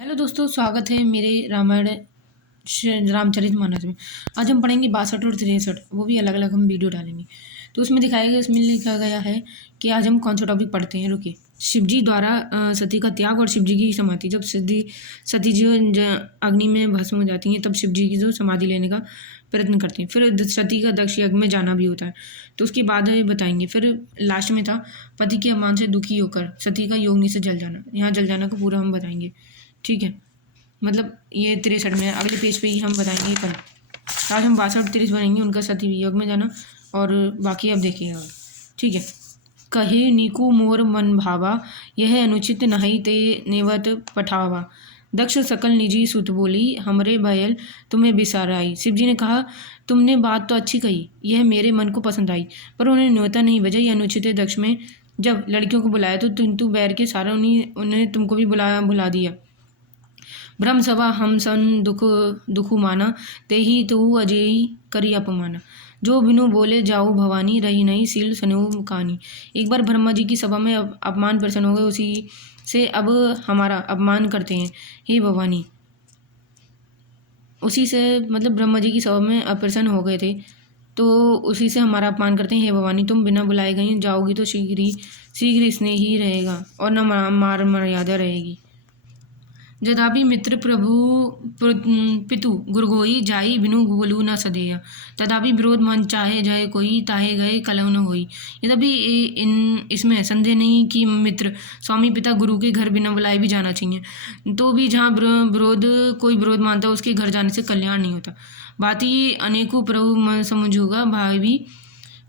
Hello दोस्तों, स्वागत है मेरे रामायण रामचरितमानस में। आज हम पढ़ेंगे 62 और 63, वो भी अलग अलग हम वीडियो डालेंगे। तो उसमें दिखाया गया, इसमें लिखा गया है कि आज हम कौन सा टॉपिक पढ़ते हैं। रुकिए। शिवजी द्वारा सती का त्याग और शिवजी की समाधि। जब सती जी अग्नि में भस्म हो जाती हैं, तब शिवजी की जो समाधि लेने का प्रयत्न करते हैं। फिर सती का दक्ष यज्ञ में जाना भी होता है, तो उसके बाद ये बताएंगे। फिर लास्ट में था पति के अपमान से दुखी होकर सती का योगनी से जल जाना। यहाँ जल जाना का पूरा हम बताएंगे, ठीक है। मतलब ये 63 में, अगले पेज पे ही हम बताएंगे कल। आज हम 62 30 बनाएंगे, उनका सती वियोग में जाना, और बाकी अब देखिएगा, ठीक है। कहे नीकू मोर मन भावा, यह अनुचित नहीं ते नेवत पठावा। दक्ष सकल निजी सुत बोली, हमरे भयल तुम्हें बिसार आई। शिव जी ने कहा, तुमने बात तो अच्छी कही, यह मेरे मन को पसंद आई, पर उन्हें न्योता नहीं बजा। यह अनुचित है। दक्ष में जब लड़कियों को बुलाया तो तू बैर के सारा उन्हें तुमको भी बुला दिया। ब्रह्म सभा हम सन दुखु माना, ते ही तू अजेयी करी अपमाना। जो बिनु बोले जाऊ भवानी, रही नहीं सील सनु कहानी। एक बार ब्रह्मा जी की सभा में अपमान प्रसन्न हो गए, उसी से अब हमारा अपमान करते हैं हे भवानी। उसी से मतलब ब्रह्मा जी की सभा में अप्रसन्न हो गए थे, तो उसी से हमारा अपमान करते हैं हे भवानी। तुम बिना बुलाए गई जाओगी तो शीघ्र स्नेह ही रहेगा और न मार मर्यादा रहेगी। जदापि मित्र प्रभु पितु गुरगोई, जाई बिनु बोलू न सदेया। तदापि विरोध मन चाहे जाए कोई, ताहे गए कलह न होई। यद्यपि इसमें संदेह नहीं कि मित्र स्वामी पिता गुरु के घर बिना बुलाए भी जाना चाहिए, तो भी जहाँ कोई विरोध मानता है, उसके घर जाने से कल्याण नहीं होता। बाती अनेकों प्रभु मन समझूगा भावी,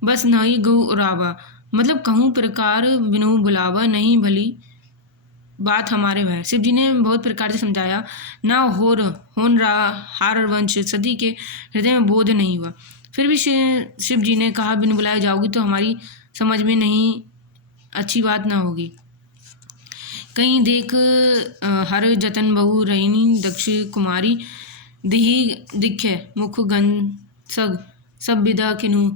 बस नहीं गौ उरावा। मतलब कहूँ प्रकार बिनु बुलावा, नहीं भली बात हमारे भय। शिव जी ने बहुत प्रकार से समझाया, ना हार वंश सती के हृदय में बोध नहीं हुआ। फिर भी शिव जी ने कहा, बिन बुलाए जाओगी तो हमारी समझ में नहीं अच्छी बात ना होगी। कहीं देख हर जतन बहु रहीनी, दक्ष कुमारी दिखे मुख गन सग, सब विदा किनु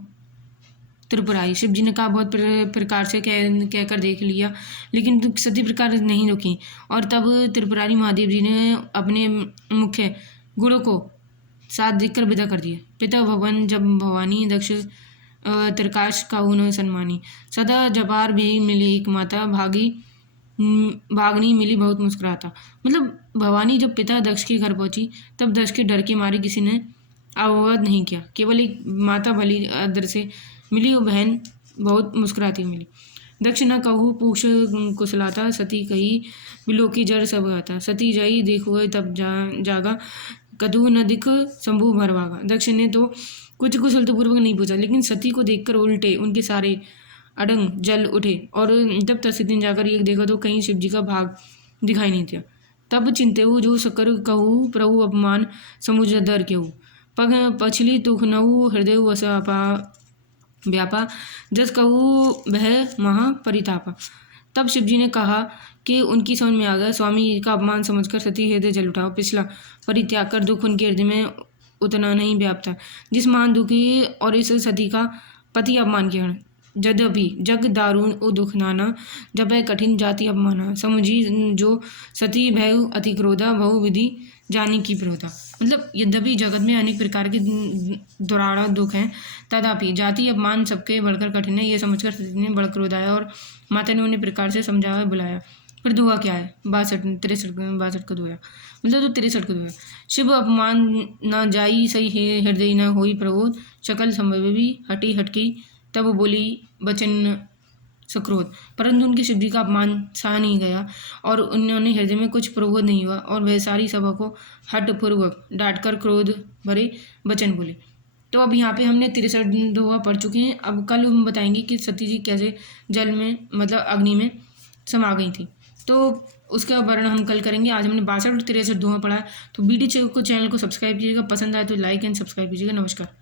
त्रिपुरारी। शिव जी ने कहा, बहुत प्रकार से कहकर देख लिया, लेकिन सती प्रकार नहीं रुकी। और तब त्रिपुरारी महादेव जी ने अपने मुख्य गुरु को साथ देखकर विदा कर दिया। पिता भवन जब भवानी, दक्ष त्रिकाश का उन्होंने सम्मानी। सदा जबार भी मिली एक माता, भागनी मिली बहुत मुस्कुराता। मतलब भवानी जब पिता दक्ष के घर पहुंची, तब दक्ष के डर के मारे किसी ने अववाद नहीं किया। केवल एक माता भली अदर से मिली, वो बहन बहुत मुस्कुराती मिली। दक्ष न कहू पूछ कुशलाता, सती कही बिलो की जड़ सब आता। सती जाई देखो तब जागा, कदू न दिख शंभु भरवागा। दक्ष ने तो कुछ कुशलतापूर्वक नहीं पूछा, लेकिन सती को देखकर उल्टे उनके सारे अडंग जल उठे। और जब तस्वीर दिन जाकर एक देखा तो कहीं शिव जी का भाग दिखाई नहीं दिया। तब चिंतेहु जो सकर कहू, प्रभु अपमान समुझ दर केहू। पछली तुख नहु हृदय वसापा व्यापा, जस कहू वह महा परितापा। तब शिव जी ने कहा कि उनकी समझ में आ गया, स्वामी का अपमान समझकर सती हृदय जल उठाओ। पिछला परित्याग कर दुख उनके हृदय में उतना नहीं व्यापता जिस महान दुखी और इस सती का पति अपमान किया। यद्यपि जग दारुण ओ दुख नाना, जब कठिन जाति अपमाना। समुझी जो सती भय अति क्रोधा, बहु विधि जानी की प्रोधा। मतलब यद्यपि जगत में अनेक प्रकार के दुराड़ा दुख हैं, तथापि जाति अपमान सबके बढ़कर कठिन है, ये समझकर सती ने बड़ क्रोधाया और माता ने उन्हें प्रकार से समझाया बुलाया। फिर दुआ क्या है, 62 का दुआ, मतलब तो 63 का दुआ। शिव अपमान न जाई सही, हृदय न होई प्रबोध, सकल संभव भी हटी हटकी, तब बोली बचन सक्रोध। परंतु उनके शिव जी का अपमान सहा नहीं गया और उन्होंने हृदय में कुछ प्रबोध नहीं हुआ, और वह सारी सभा को हठपूर्वक डांटकर क्रोध भरे वचन बोले। तो अब यहाँ पे हमने 63 दोहा पढ़ चुके हैं। अब कल हम बताएंगे कि सती जी कैसे जल में मतलब अग्नि में समा गई थी, तो उसका वर्णन हम कल करेंगे। आज हमने 62 और 63 दोहा पढ़ा है। तो चैनल को सब्सक्राइब कीजिएगा, पसंद आए तो लाइक एंड सब्सक्राइब कीजिएगा। नमस्कार।